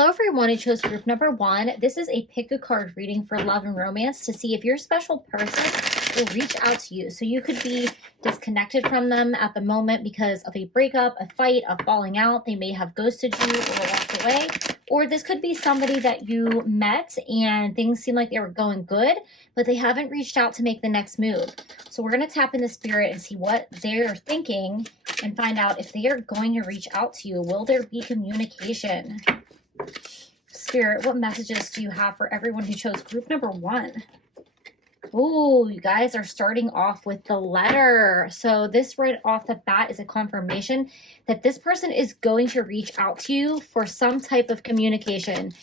Hello everyone who chose group number 1. This is a pick a card reading for love and romance to see if your special person will reach out to you. So you could be disconnected from them at the moment because of a breakup, a fight, a falling out. They may have ghosted you or walked away. Or this could be somebody that you met and things seem like they were going good, but they haven't reached out to make the next move. So we're going to tap into spirit and see what they're thinking and find out if they are going to reach out to you. Will there be communication? Spirit, what messages do you have for everyone who chose group number 1? Oh, you guys are starting off with the letter. So this right off the bat is a confirmation that this person is going to reach out to you for some type of communication.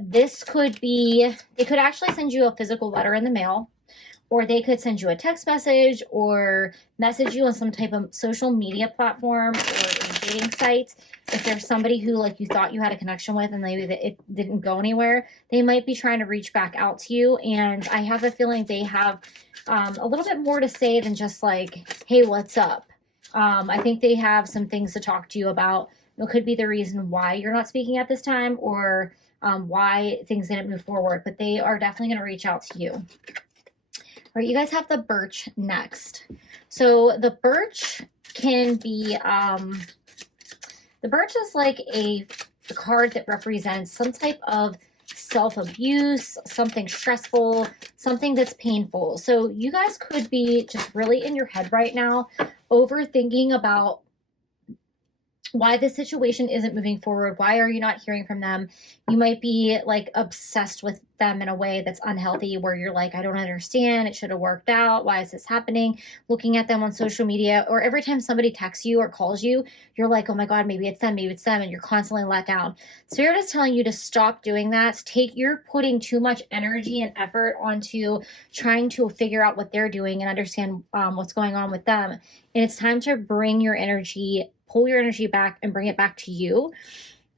This could be, they could actually send you a physical letter in the mail, or they could send you a text message or message you on some type of social media platform or a dating site. If there's somebody who like you thought you had a connection with and maybe it didn't go anywhere, they might be trying to reach back out to you. And I have a feeling they have a little bit more to say than just like, hey, what's up? I think they have some things to talk to you about. It could be the reason why you're not speaking at this time or why things didn't move forward, but they are definitely going to reach out to you. All right, you guys have the birch next. So the birch can be, the birch is like a card that represents some type of self-abuse, something stressful, something that's painful. So you guys could be just really in your head right now, overthinking about why this situation isn't moving forward. Why are you not hearing from them? You might be like obsessed with them in a way that's unhealthy where you're like, I don't understand. It should have worked out. Why is this happening? Looking at them on social media, or every time somebody texts you or calls you, you're like, oh my God, maybe it's them, maybe it's them. And you're constantly let down. Spirit is telling you to stop doing that. You're putting too much energy and effort onto trying to figure out what they're doing and understand what's going on with them. And it's time to bring your energy, pull your energy back and bring it back to you.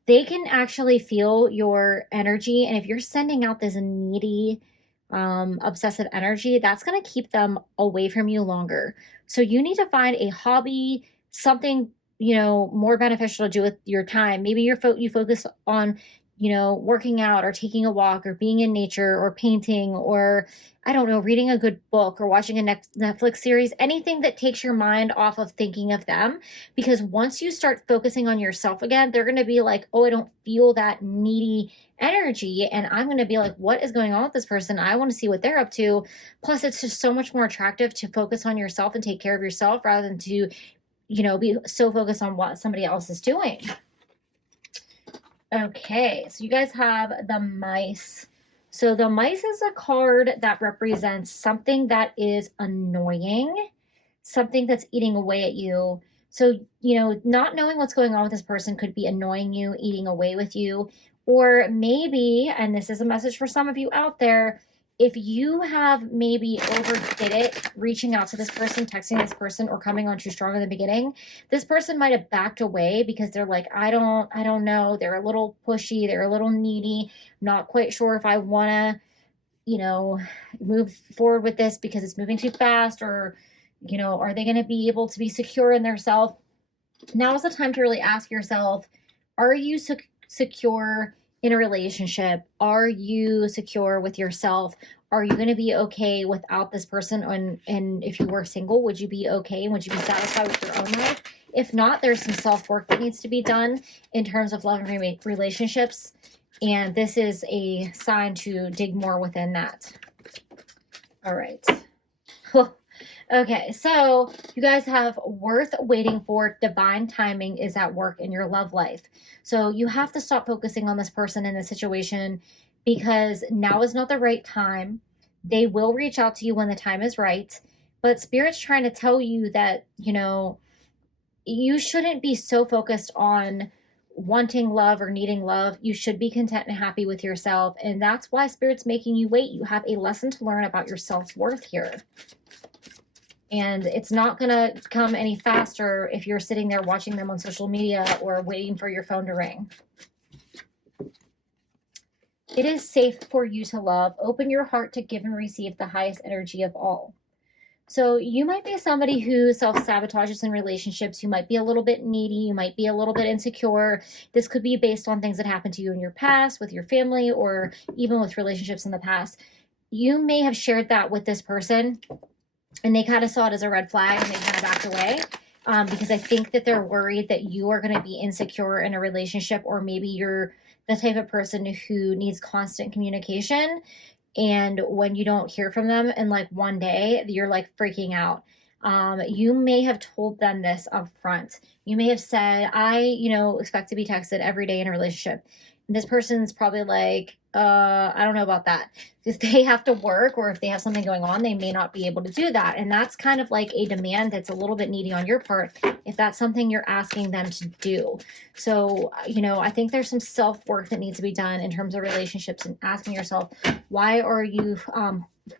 They can actually feel your energy. And if you're sending out this needy, obsessive energy, that's going to keep them away from you longer. So you need to find a hobby, something, more beneficial to do with your time. Maybe you focus on, working out or taking a walk or being in nature or painting or, I don't know, reading a good book or watching a Netflix series, anything that takes your mind off of thinking of them. Because once you start focusing on yourself again, they're going to be like, oh, I don't feel that needy energy. And I'm going to be like, what is going on with this person? I want to see what they're up to. Plus, it's just so much more attractive to focus on yourself and take care of yourself rather than to, be so focused on what somebody else is doing. Okay, so you guys have the mice. So the mice is a card that represents something that is annoying, something that's eating away at you. So, not knowing what's going on with this person could be annoying you, eating away with you. Or maybe, and this is a message for some of you out there, if you have maybe overdid it, reaching out to this person, texting this person, or coming on too strong in the beginning, this person might have backed away because they're like, I don't know. They're a little pushy. They're a little needy. Not quite sure if I want to, move forward with this because it's moving too fast, or, are they going to be able to be secure in their self? Now is the time to really ask yourself, are you secure in a relationship? Are you secure with yourself? Are you going to be okay without this person? And if you were single, would you be okay? Would you be satisfied with your own life? If not, there's some self-work that needs to be done in terms of love and relationships. And this is a sign to dig more within that. All right. Okay, so you guys have worth waiting for. Divine timing is at work in your love life. So you have to stop focusing on this person in this situation because now is not the right time. They will reach out to you when the time is right. But Spirit's trying to tell you that, you shouldn't be so focused on wanting love or needing love. You should be content and happy with yourself. And that's why Spirit's making you wait. You have a lesson to learn about your self-worth here. And it's not going to come any faster if you're sitting there watching them on social media or waiting for your phone to ring. It is safe for you to love. Open your heart to give and receive the highest energy of all. So you might be somebody who self-sabotages in relationships. You might be a little bit needy. You might be a little bit insecure. This could be based on things that happened to you in your past, with your family, or even with relationships in the past. You may have shared that with this person, and they kind of saw it as a red flag and they kind of backed away. Because I think that they're worried that you are going to be insecure in a relationship, or maybe you're the type of person who needs constant communication. And when you don't hear from them in like one day, you're like freaking out. You may have told them this up front. You may have said, expect to be texted every day in a relationship. And this person's probably like, I don't know about that. If they have to work or if they have something going on, they may not be able to do that. And that's kind of like a demand that's a little bit needy on your part if that's something you're asking them to do. So, I think there's some self-work that needs to be done in terms of relationships, and asking yourself, why are you,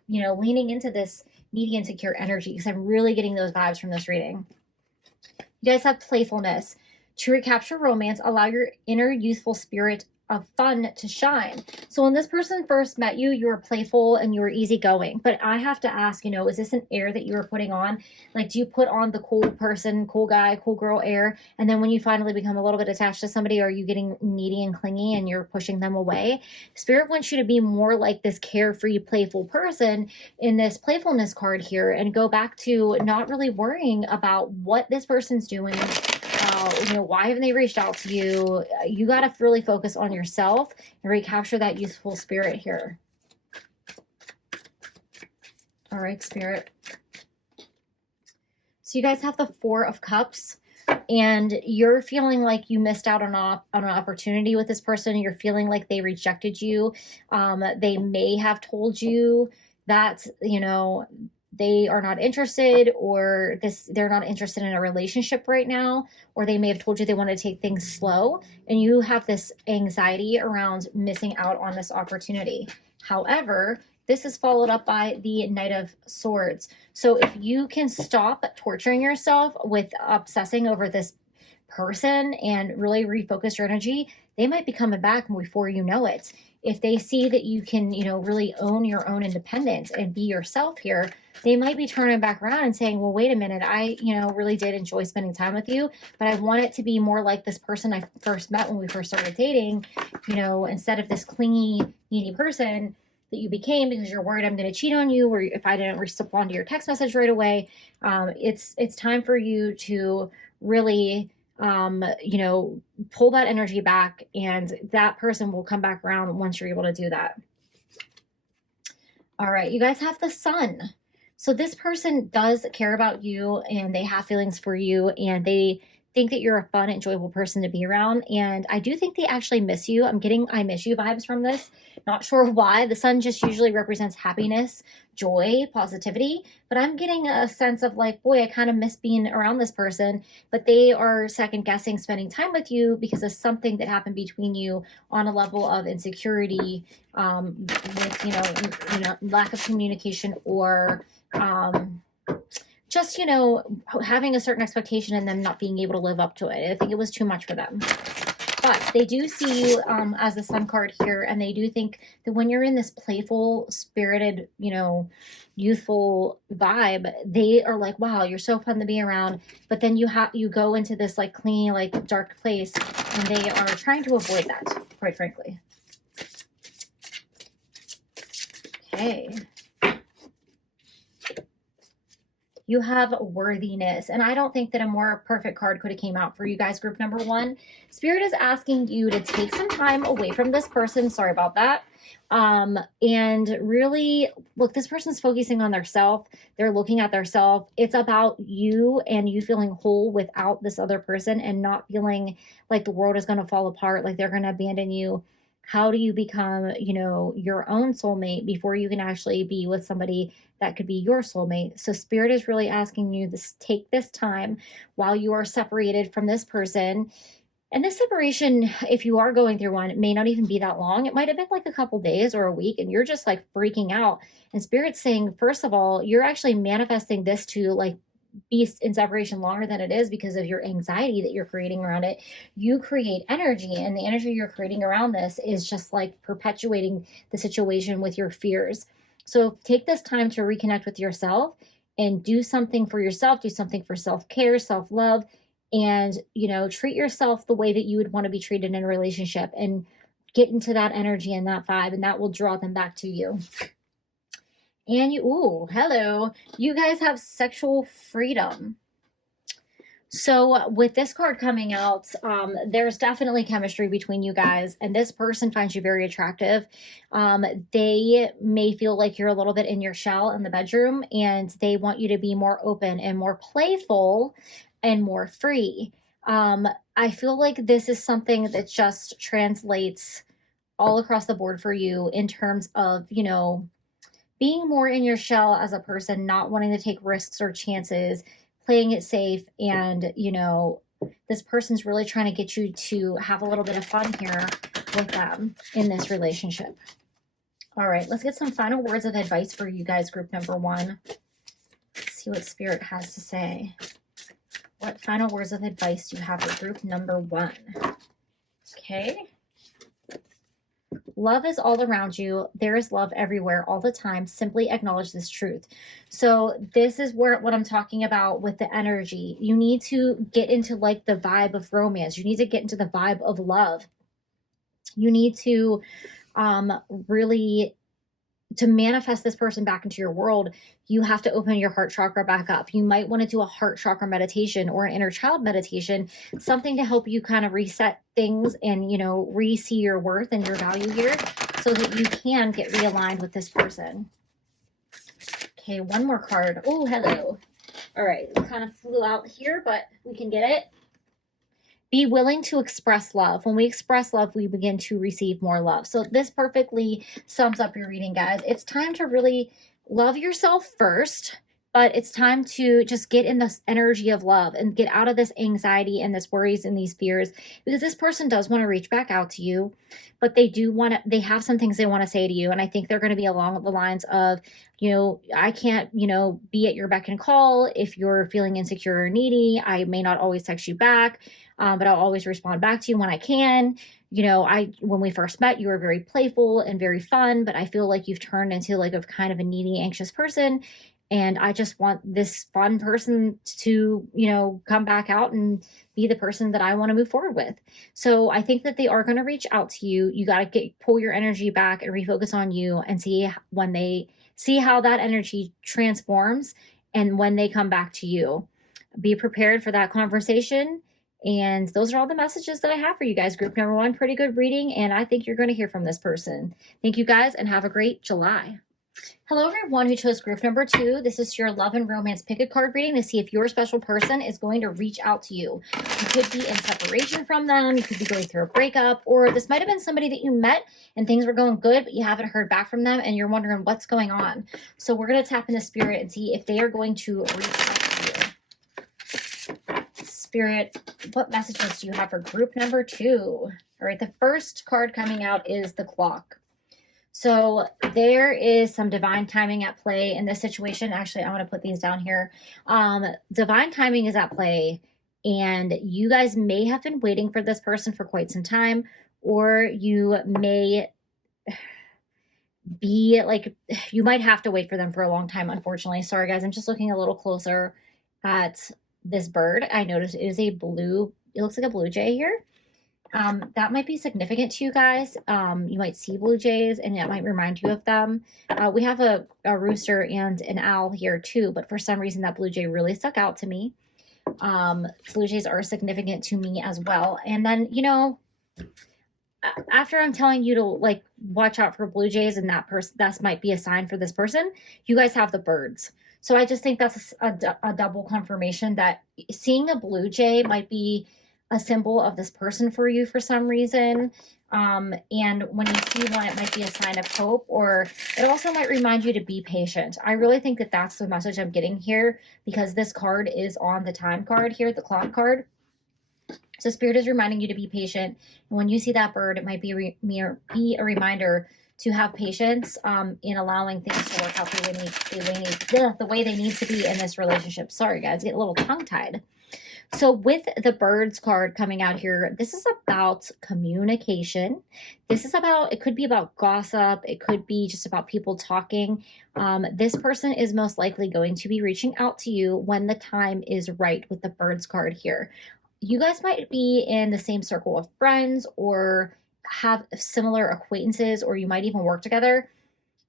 leaning into this needy, insecure energy? Because I'm really getting those vibes from this reading. You guys have playfulness. To recapture romance, allow your inner youthful spirit of fun to shine. So when this person first met you, you were playful and you were easygoing. But I have to ask, is this an air that you were putting on? Like, do you put on the cool person, cool guy, cool girl air? And then when you finally become a little bit attached to somebody, are you getting needy and clingy and you're pushing them away? Spirit wants you to be more like this carefree, playful person in this playfulness card here, and go back to not really worrying about what this person's doing. Why haven't they reached out to you? You got to really focus on yourself and recapture that youthful spirit here. All right, Spirit. So you guys have the Four of Cups, and you're feeling like you missed out on an opportunity with this person. You're feeling like they rejected you. They may have told you that, they are not interested, or they're not interested in a relationship right now, or they may have told you they want to take things slow, and you have this anxiety around missing out on this opportunity. However, this is followed up by the Knight of Swords. So if you can stop torturing yourself with obsessing over this person and really refocus your energy, they might be coming back before you know it. If they see that you can, really own your own independence and be yourself here, they might be turning back around and saying, well, wait a minute, I, really did enjoy spending time with you, but I want it to be more like this person I first met when we first started dating, instead of this clingy, needy person that you became because you're worried I'm going to cheat on you, or if I didn't respond to your text message right away. It's time for you to really pull that energy back, and that person will come back around once you're able to do that. All right, you guys have the Sun. So this person does care about you, and they have feelings for you, and they think that you're a fun, enjoyable person to be around. And I do think they actually miss you. I'm getting I miss you vibes from this. Not sure why. The Sun just usually represents happiness, joy, positivity. But I'm getting a sense of like, boy, I kind of miss being around this person. But they are second guessing spending time with you because of something that happened between you on a level of insecurity, with lack of communication, or just, having a certain expectation and them not being able to live up to it. I think it was too much for them. But they do see you as the Sun card here, and they do think that when you're in this playful, spirited, youthful vibe, they are like, wow, you're so fun to be around. But then you go into this like clean, like dark place, and they are trying to avoid that, quite frankly. Okay. You have worthiness. And I don't think that a more perfect card could have came out for you guys, group number one. Spirit is asking you to take some time away from this person. Sorry about that. And really, look, this person's focusing on their self. They're looking at their self. It's about you and you feeling whole without this other person, and not feeling like the world is going to fall apart, like they're going to abandon you. How do you become, your own soulmate before you can actually be with somebody that could be your soulmate? So Spirit is really asking you to take this time while you are separated from this person. And this separation, if you are going through one, it may not even be that long. It might have been like a couple days or a week, and you're just like freaking out. And Spirit's saying, first of all, you're actually manifesting this to like be in separation longer than it is because of your anxiety that you're creating around it. You create energy, and the energy you're creating around this is just like perpetuating the situation with your fears. So take this time to reconnect with yourself and do something for yourself, do something for self-care, self-love, and, you know, treat yourself the way that you would want to be treated in a relationship, and get into that energy and that vibe, and that will draw them back to you. And you, ooh, hello, you guys have sexual freedom. So with this card coming out, there's definitely chemistry between you guys, and this person finds you very attractive. They may feel like you're a little bit in your shell in the bedroom, and they want you to be more open and more playful and more free. I feel like this is something that just translates all across the board for you in terms of, you know, being more in your shell as a person, not wanting to take risks or chances, playing it safe. And, you know, this person's really trying to get you to have a little bit of fun here with them in this relationship. All right, let's get some final words of advice for you guys, group number one. Let's see what Spirit has to say. What final words of advice do you have for group number one? Okay. Love is all around you. There is love everywhere all the time. Simply acknowledge this truth. So this is where what I'm talking about with the energy. You need to get into like the vibe of romance. You need to get into the vibe of love. You need to really, to manifest this person back into your world, you have to open your heart chakra back up. You might want to do a heart chakra meditation or an inner child meditation, something to help you kind of reset things and, you know, re-see your worth and your value here so that you can get realigned with this person. Okay, one more card. Oh, hello. All right, it kind of flew out here, but we can get it. Be willing to express love. When we express love, we begin to receive more love. So this perfectly sums up your reading, guys. It's time to really love yourself first, but it's time to just get in this energy of love and get out of this anxiety and this worries and these fears, because this person does want to reach back out to you, but they do want to, they have some things they want to say to you. And I think they're going to be along the lines of, you know, I can't, you know, be at your beck and call. If you're feeling insecure or needy, I may not always text you back. But I'll always respond back to you when I can. You know, when we first met, you were very playful and very fun, but I feel like you've turned into like a kind of a needy, anxious person. And I just want this fun person to, you know, come back out and be the person that I want to move forward with. So I think that they are going to reach out to you. You got to pull your energy back and refocus on you and see when they see how that energy transforms and when they come back to you. Be prepared for that conversation. And those are all the messages that I have for you guys. Group number one, pretty good reading, and I think you're going to hear from this person. Thank you guys, and have a great July. Hello, everyone who chose group number two. This is your love and romance pick a card reading to see if your special person is going to reach out to you. You could be in separation from them. You could be going through a breakup, or this might have been somebody that you met and things were going good, but you haven't heard back from them and you're wondering what's going on. So we're going to tap into Spirit and see if they are going to reach out to you. Spirit, what messages do you have for group number two? All right, the first card coming out is the Clock. So there is some divine timing at play in this situation. Actually, I want to put these down here. Divine timing is at play, and you guys may have been waiting for this person for quite some time, or you may be like, you might have to wait for them for a long time, unfortunately. Sorry, guys, I'm just looking a little closer at this bird. I noticed it is a blue, it looks like a blue jay here. That might be significant to you guys. You might see blue jays and it might remind you of them. We have a rooster and an owl here too, but for some reason that blue jay really stuck out to me. Blue jays are significant to me as well. And then, you know, after I'm telling you to like watch out for blue jays and that might be a sign for this person, you guys have the birds. So I just think that's a double confirmation that seeing a blue jay might be a symbol of this person for you for some reason. And when you see one, it might be a sign of hope, or it also might remind you to be patient. I really think that that's the message I'm getting here, because this card is on the time card here, the clock card. So Spirit is reminding you to be patient. And when you see that bird, it might be a reminder to have patience in allowing things to work out the way they need to be in this relationship. Sorry, guys, get a little tongue-tied. So with the birds card coming out here, this is about communication. This is about, it could be about gossip. It could be just about people talking. This person is most likely going to be reaching out to you when the time is right with the birds card here. You guys might be in the same circle of friends or have similar acquaintances, or you might even work together,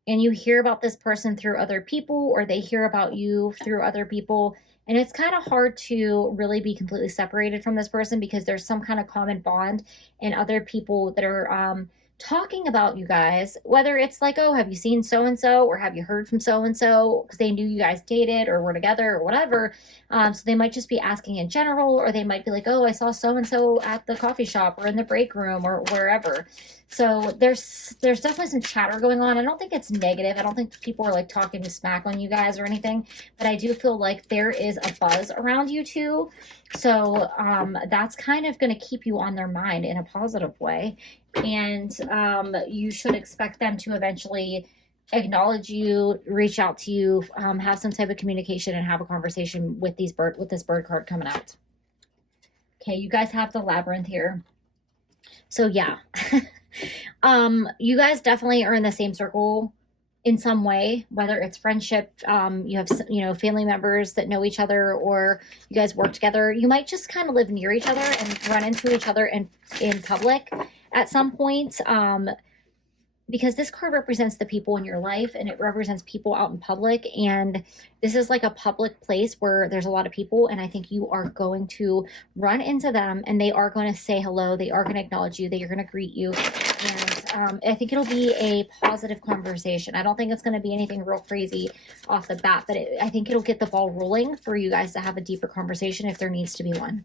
and you hear about this person through other people, or they hear about you through other people, and it's kind of hard to really be completely separated from this person because there's some kind of common bond and other people that are talking about you guys, whether it's like, oh, have you seen so and so, or have you heard from so and so, because they knew you guys dated or were together or whatever. So they might just be asking in general, or they might be like, oh, I saw so and so at the coffee shop or in the break room or wherever. So there's definitely some chatter going on. I don't think it's negative. I don't think people are like talking smack on you guys or anything, but I do feel like there is a buzz around you two. So that's kind of going to keep you on their mind in a positive way. And you should expect them to eventually acknowledge you, reach out to you, have some type of communication, and have a conversation with this bird card coming out. Okay, you guys have the labyrinth here. So yeah. You guys definitely are in the same circle in some way, whether it's friendship, you have, family members that know each other, or you guys work together. You might just kind of live near each other and run into each other in public at some point. Because this card represents the people in your life, and it represents people out in public. And this is like a public place where there's a lot of people. And I think you are going to run into them, and they are going to say hello. They are going to acknowledge you. They are going to greet you. And I think it'll be a positive conversation. I don't think it's going to be anything real crazy off the bat, but I think it'll get the ball rolling for you guys to have a deeper conversation if there needs to be one.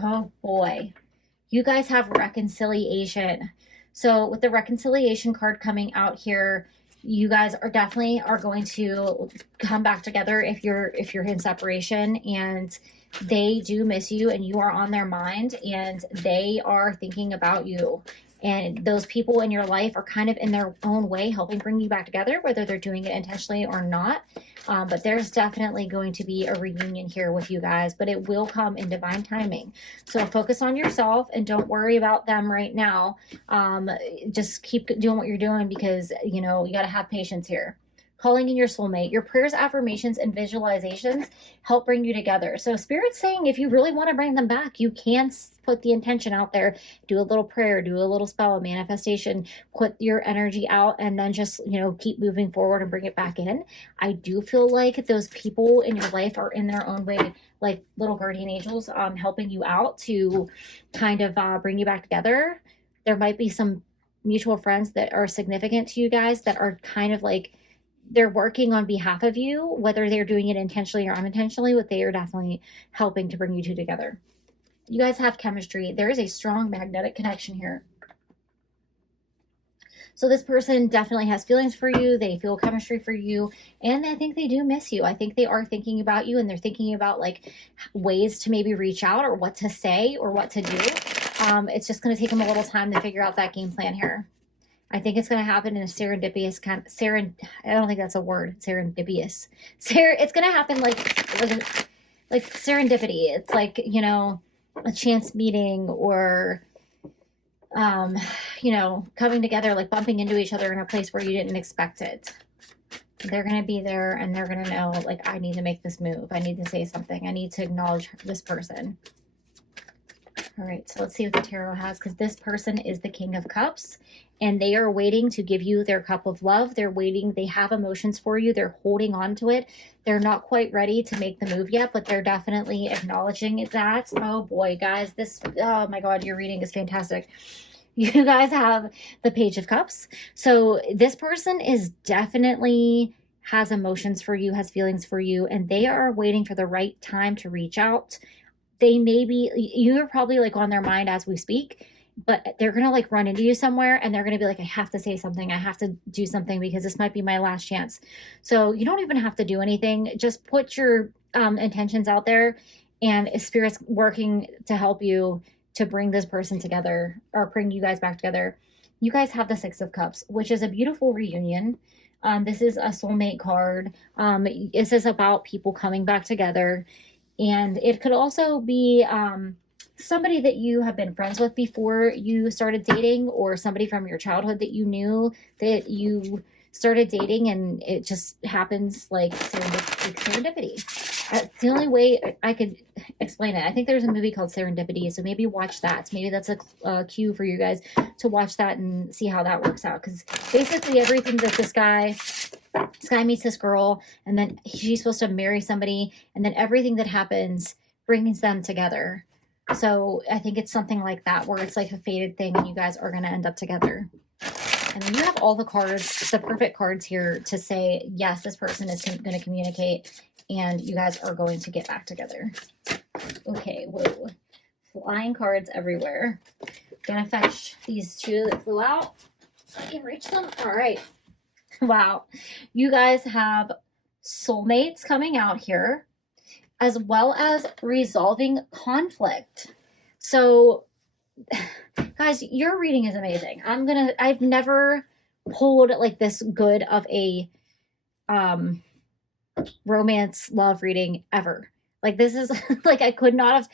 Oh boy. You guys have reconciliation. So with the reconciliation card coming out here, you guys are definitely going to come back together if you're in separation, and they do miss you, and you are on their mind, and they are thinking about you. And those people in your life are kind of in their own way helping bring you back together, whether they're doing it intentionally or not. But there's definitely going to be a reunion here with you guys, but it will come in divine timing. So focus on yourself and don't worry about them right now. Just keep doing what you're doing, because, you got to have patience here. Calling in your soulmate. Your prayers, affirmations, and visualizations help bring you together. So Spirit's saying if you really want to bring them back, you can put the intention out there, do a little prayer, do a little spell, a manifestation, put your energy out, and then just, keep moving forward and bring it back in. I do feel like those people in your life are in their own way, like little guardian angels, helping you out to kind of bring you back together. There might be some mutual friends that are significant to you guys that are kind of like, they're working on behalf of you, whether they're doing it intentionally or unintentionally, but they are definitely helping to bring you two together. You guys have chemistry. There is a strong magnetic connection here. So this person definitely has feelings for you. They feel chemistry for you, and I think they do miss you. I think they are thinking about you, and they're thinking about like ways to maybe reach out, or what to say, or what to do. It's just going to take them a little time to figure out that game plan here. I think it's going to happen in a serendipitous kind of I don't think that's a word. Serendipitous. It's going to happen like serendipity. It's like, a chance meeting, or, coming together, like bumping into each other in a place where you didn't expect it. They're going to be there, and they're going to know, like, I need to make this move. I need to say something. I need to acknowledge this person. All right, so let's see what the tarot has, because this person is the King of Cups, and they are waiting to give you their cup of love. They're waiting. They have emotions for you. They're holding on to it. They're not quite ready to make the move yet, but they're definitely acknowledging that. Oh boy, guys, oh my God, your reading is fantastic. You guys have the Page of Cups. So this person is definitely has emotions for you, has feelings for you, and they are waiting for the right time to reach out. You're probably like on their mind as we speak, but they're going to like run into you somewhere, and they're going to be like, I have to say something. I have to do something, because this might be my last chance. So you don't even have to do anything. Just put your intentions out there, and Spirit's working to help you to bring this person together, or bring you guys back together. You guys have the Six of Cups, which is a beautiful reunion. This is a soulmate card. This is about people coming back together. And it could also be somebody that you have been friends with before you started dating, or somebody from your childhood that you knew that you started dating, and it just happens like serendipity. It's the only way I could explain it. I think there's a movie called Serendipity, so maybe watch that. Maybe that's a cue for you guys to watch that and see how that works out. Because basically everything that this guy meets this girl, and then she's supposed to marry somebody, and then everything that happens brings them together. So I think it's something like that, where it's like a fated thing and you guys are going to end up together. And then you have all the cards, the perfect cards here to say, yes, this person is going to communicate and you guys are going to get back together. Okay, whoa. Flying cards everywhere. Gonna fetch these two that flew out. I can reach them. All right. Wow. You guys have soulmates coming out here, as well as resolving conflict. So, guys, your reading is amazing. I've never pulled like this good of a romance love reading ever. Like, this is like, I could not have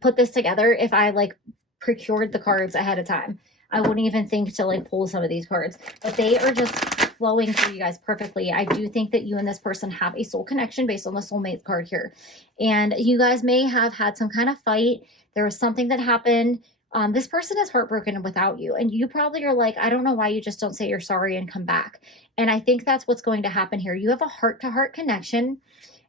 put this together if I like procured the cards ahead of time. I wouldn't even think to like pull some of these cards, but they are just flowing for you guys perfectly. I do think that you and this person have a soul connection based on the soulmates card here. And you guys may have had some kind of fight. There was something that happened. This person is heartbroken without you. And you probably are like, I don't know why you just don't say you're sorry and come back. And I think that's what's going to happen here. You have a heart-to-heart connection.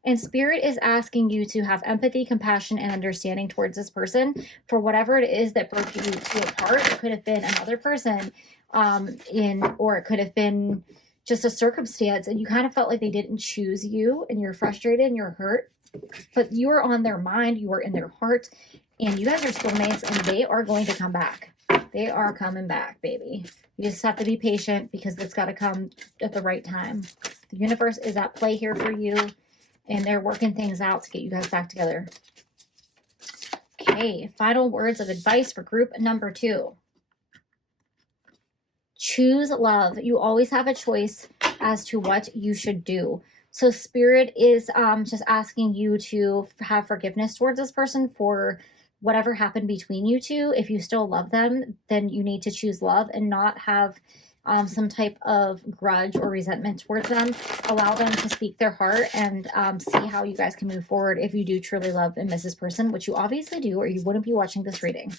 And Spirit is asking you to have empathy, compassion, and understanding towards this person for whatever it is that broke you two apart. It could have been another person, or it could have been just a circumstance, and you kind of felt like they didn't choose you, and you're frustrated and you're hurt. But you are on their mind, you are in their heart, and you guys are soulmates, and they are going to come back. They are coming back, baby. You just have to be patient because it's got to come at the right time. The universe is at play here for you. And they're working things out to get you guys back together. Okay, final words of advice for group number 2. Choose love. You always have a choice as to what you should do. So Spirit is just asking you to have forgiveness towards this person for whatever happened between you two. If you still love them, then you need to choose love and not have some type of grudge or resentment towards them. Allow them to speak their heart and see how you guys can move forward if you do truly love and miss this person, which you obviously do, or you wouldn't be watching this reading.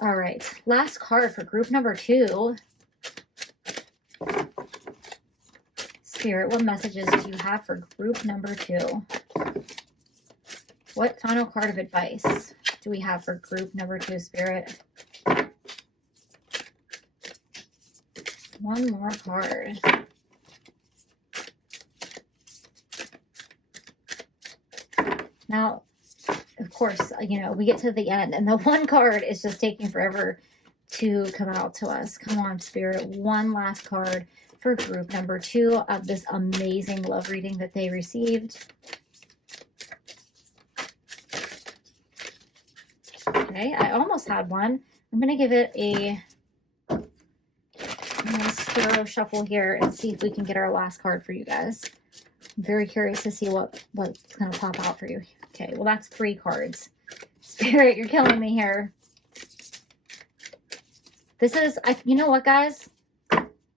All right, last card for group number 2. Spirit, what messages do you have for group number 2? What final card of advice do we have for group number 2, Spirit? One more card. Now, of course, you know, we get to the end and the one card is just taking forever to come out to us. Come on, Spirit. One last card for group number 2 of this amazing love reading that they received. Okay, I almost had one. I'm going to give it a nice thorough shuffle here and see if we can get our last card for you guys. I'm very curious to see what's going to pop out for you. Okay, well, that's 3 cards. Spirit, you're killing me here. This is, you know what, guys?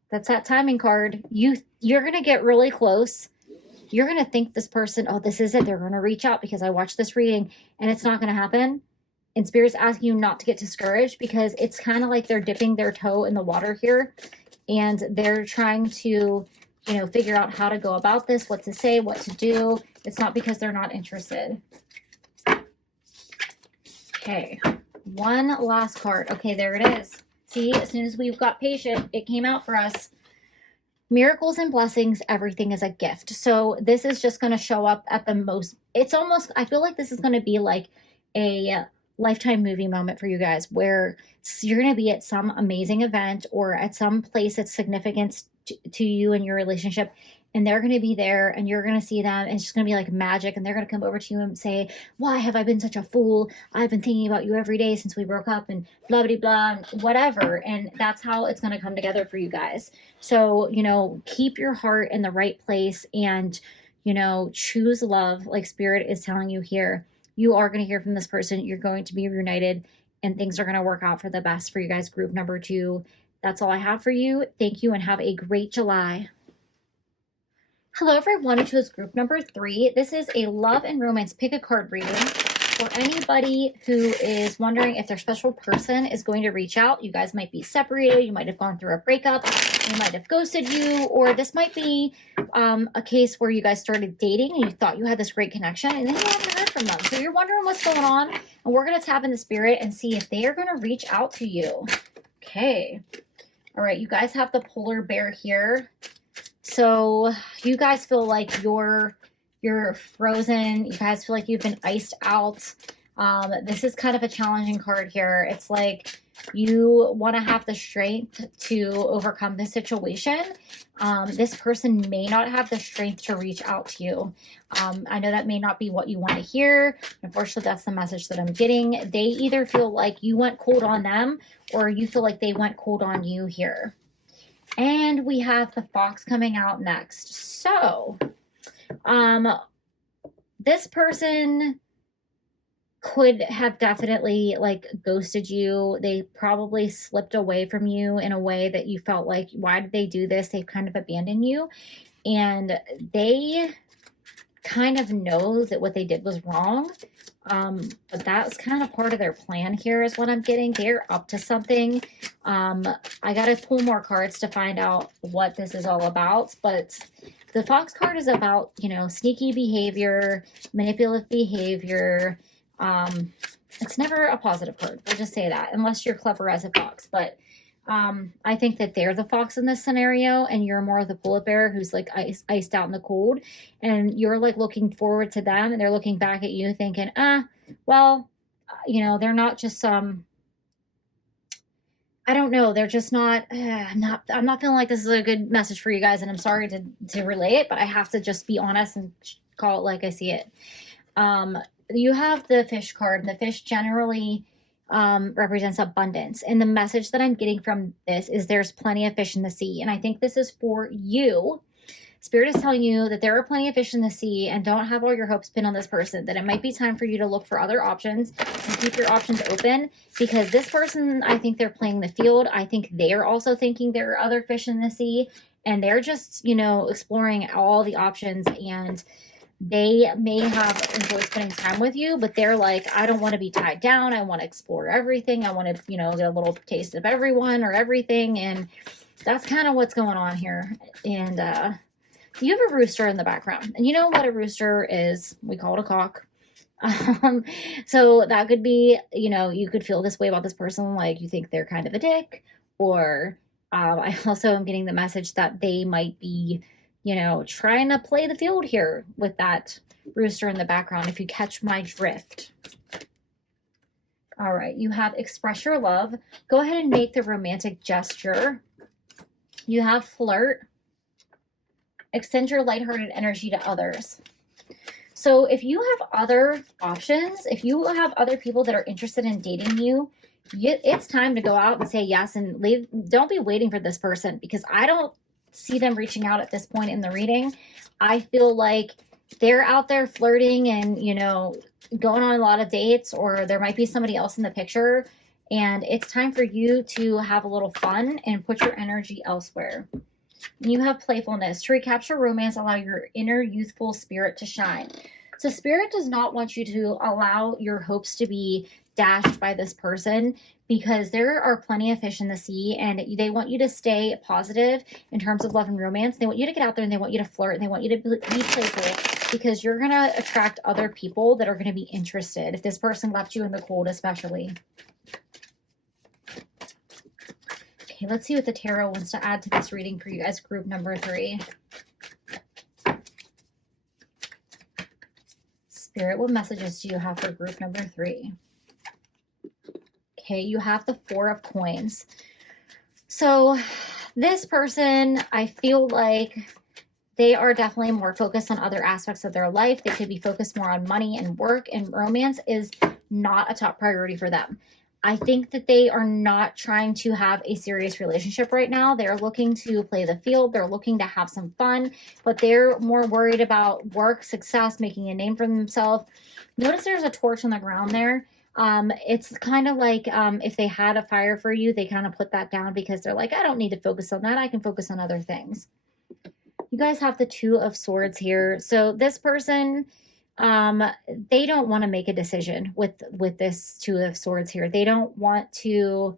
That's that timing card. You're going to get really close. You're going to think this person, oh, this is it. They're going to reach out because I watched this reading, and it's not going to happen. And Spirit's asking you not to get discouraged because it's kind of like they're dipping their toe in the water here. And they're trying to, you know, figure out how to go about this, what to say, what to do. It's not because they're not interested. Okay, one last card. Okay, there it is. See, as soon as we've got patient, it came out for us. Miracles and blessings, everything is a gift. So this is just going to show up at the most, it's almost, I feel like this is going to be like a lifetime movie moment for you guys, where you're going to be at some amazing event or at some place that's significant to you and your relationship, and they're going to be there and you're going to see them, and it's just going to be like magic, and they're going to come over to you and say, why have I been such a fool? I've been thinking about you every day since we broke up, and blah blah blah, and whatever. And that's how it's going to come together for you guys. So, you know, keep your heart in the right place, and you know, choose love, like Spirit is telling you here. You are going to hear from this person. You're going to be reunited, and things are going to work out for the best for you guys. Group number 2. That's all I have for you. Thank you and have a great July. Hello, everyone who chose group number 3. This is a love and romance pick a card reading for anybody who is wondering if their special person is going to reach out. You guys might be separated. You might have gone through a breakup. They might have ghosted you, or this might be a case where you guys started dating and you thought you had this great connection and then you haven't heard from them. So you're wondering what's going on, and we're going to tap into Spirit and see if they are going to reach out to you. Okay. All right. You guys have the polar bear here. So you guys feel like you're frozen. You guys feel like you've been iced out. This is kind of a challenging card here. It's like you want to have the strength to overcome the situation. This person may not have the strength to reach out to you. I know that may not be what you want to hear. Unfortunately, that's the message that I'm getting. They either feel like you went cold on them, or you feel like they went cold on you here. And we have the fox coming out next. So, this person could have definitely like ghosted you. They probably slipped away from you in a way that you felt like, why did they do this? They've kind of abandoned you. And they kind of know that what they did was wrong. But that's kind of part of their plan here is what I'm getting. They're up to something. I got to pull more cards to find out what this is all about. But the fox card is about, you know, sneaky behavior, manipulative behavior. It's never a positive card. We'll just say that, unless you're clever as a fox. But I think that they're the fox in this scenario, and you're more of the polar bear who's like iced out in the cold, and you're like looking forward to them, and they're looking back at you thinking, well, you know, they're not just I don't know, they're just not, I'm not feeling like this is a good message for you guys, and I'm sorry to relay it, but I have to just be honest and call it like I see it. You have the fish card, and the fish generally represents abundance. And the message that I'm getting from this is there's plenty of fish in the sea. And I think this is for you. Spirit is telling you that there are plenty of fish in the sea, and don't have all your hopes pinned on this person, that it might be time for you to look for other options and keep your options open, because this person, I think they're playing the field. I think they're also thinking there are other fish in the sea, and they're just, you know, exploring all the options, and they may have enjoyed spending time with you, but they're like, I don't want to be tied down. I want to explore everything. I want to, you know, get a little taste of everyone or everything. And that's kind of what's going on here. And you have a rooster in the background. And you know what a rooster is? We call it a cock. So that could be, you know, you could feel this way about this person, like you think they're kind of a dick. Or I also am getting the message that they might be, you know, trying to play the field here with that rooster in the background, if you catch my drift. All right, you have express your love. Go ahead and make the romantic gesture. You have flirt. Extend your lighthearted energy to others. So if you have other options, if you have other people that are interested in dating you, it's time to go out and say yes and leave. Don't be waiting for this person, because I don't see them reaching out at this point in the reading. I feel like they're out there flirting and, you know, going on a lot of dates, or there might be somebody else in the picture, and it's time for you to have a little fun and put your energy elsewhere. And you have playfulness. To recapture romance, allow your inner youthful spirit to shine. So Spirit does not want you to allow your hopes to be dashed by this person, because there are plenty of fish in the sea, and they want you to stay positive in terms of love and romance. They want you to get out there, and they want you to flirt, and they want you to be playful, because you're going to attract other people that are going to be interested, if this person left you in the cold especially. Okay, let's see what the tarot wants to add to this reading for you guys, group number 3. Spirit, what messages do you have for group number 3? Okay, you have the 4 of coins. So this person, I feel like they are definitely more focused on other aspects of their life. They could be focused more on money and work, and romance is not a top priority for them. I think that they are not trying to have a serious relationship right now. They're looking to play the field. They're looking to have some fun, but they're more worried about work, success, making a name for themselves. Notice there's a torch on the ground there. It's kind of like if they had a fire for you, they kind of put that down because they're like, I don't need to focus on that. I can focus on other things. You guys have the Two of Swords here. So this person, they don't want to make a decision with this Two of Swords here. They don't want to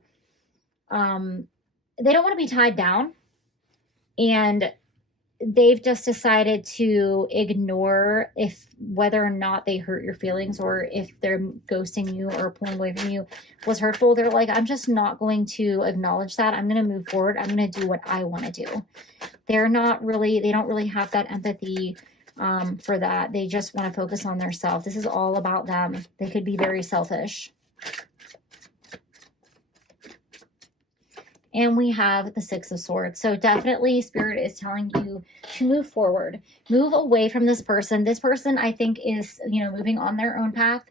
be tied down, and they've just decided to ignore if whether or not they hurt your feelings or if they're ghosting you or pulling away from you was hurtful. They're like, I'm just not going to acknowledge that. I'm going to move forward. I'm going to do what I want to do. They don't really have that empathy for that. They just want to focus on their self. This is all about them. They could be very selfish. And we have the Six of Swords. So definitely Spirit is telling you to move forward, move away from this person. This person, I think, is, moving on their own path,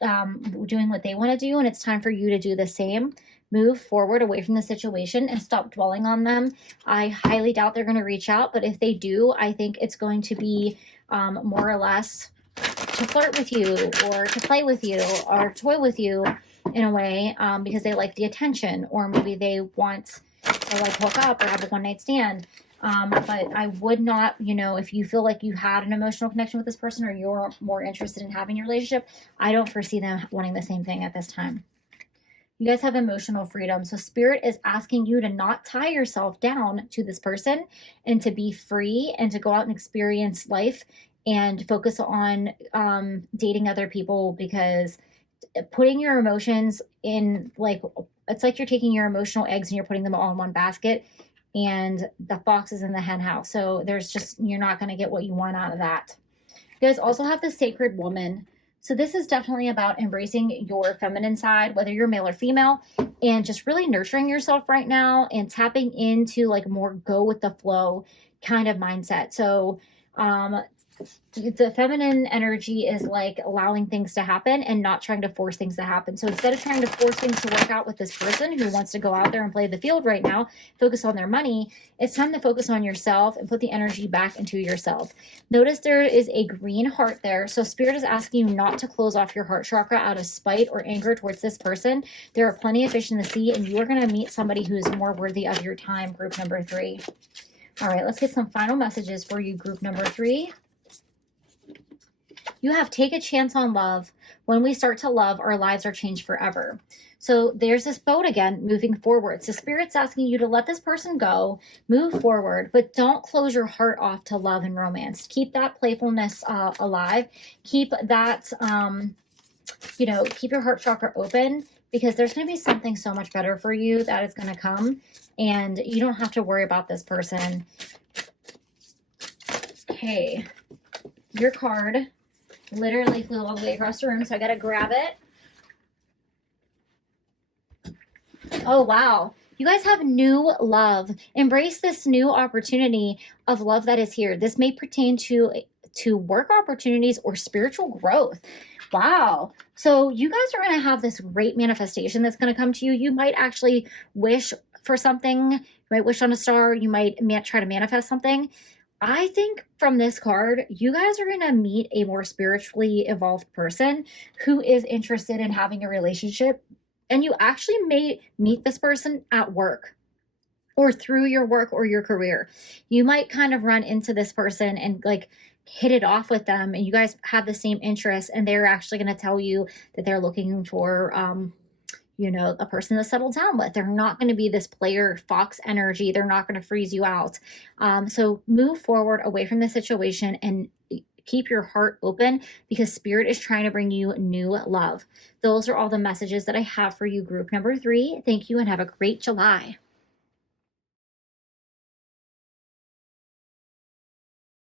doing what they want to do. And it's time for you to do the same. Move forward away from the situation and stop dwelling on them. I highly doubt they're going to reach out, but if they do, I think it's going to be more or less to flirt with you or to play with you or toy with you in a way, because they like the attention, or maybe they want to like hook up or have a one-night stand. But I would not, if you feel like you had an emotional connection with this person or you're more interested in having a relationship, I don't foresee them wanting the same thing at this time. You guys have emotional freedom. So Spirit is asking you to not tie yourself down to this person and to be free and to go out and experience life and focus on dating other people, because putting your emotions in, it's like you're taking your emotional eggs and you're putting them all in one basket, and the fox is in the hen house. So you're not going to get what you want out of that. You guys also have the Sacred Woman. So this is definitely about embracing your feminine side, whether you're male or female, and just really nurturing yourself right now and tapping into more go with the flow kind of mindset. So the feminine energy is like allowing things to happen and not trying to force things to happen. So instead of trying to force things to work out with this person who wants to go out there and play the field right now, focus on their money, it's time to focus on yourself and put the energy back into yourself. Notice there is a green heart there. So Spirit is asking you not to close off your heart chakra out of spite or anger towards this person. There are plenty of fish in the sea, and you are going to meet somebody who is more worthy of your time, group number 3. All right, let's get some final messages for you, group number 3. You have take a chance on love. When we start to love, our lives are changed forever. So there's this boat again, moving forward. So Spirit's asking you to let this person go, move forward, but don't close your heart off to love and romance. Keep that playfulness alive. Keep that, keep your heart chakra open, because there's going to be something so much better for you that is going to come, and you don't have to worry about this person. Okay, your card literally flew all the way across the room, so I gotta grab it. Oh, wow. You guys have new love. Embrace this new opportunity of love that is here. This may pertain to work opportunities or spiritual growth. Wow. So you guys are going to have this great manifestation that's going to come to you. You might actually wish for something. You might wish on a star. You might try to manifest something. I think from this card, you guys are going to meet a more spiritually evolved person who is interested in having a relationship. And you actually may meet this person at work or through your work or your career. You might kind of run into this person and hit it off with them, and you guys have the same interests, and they're actually going to tell you that they're looking for a person to settle down with. They're not going to be this player fox energy. They're not going to freeze you out. So move forward away from the situation and keep your heart open, because Spirit is trying to bring you new love. Those are all the messages that I have for you, group number 3. Thank you and have a great July.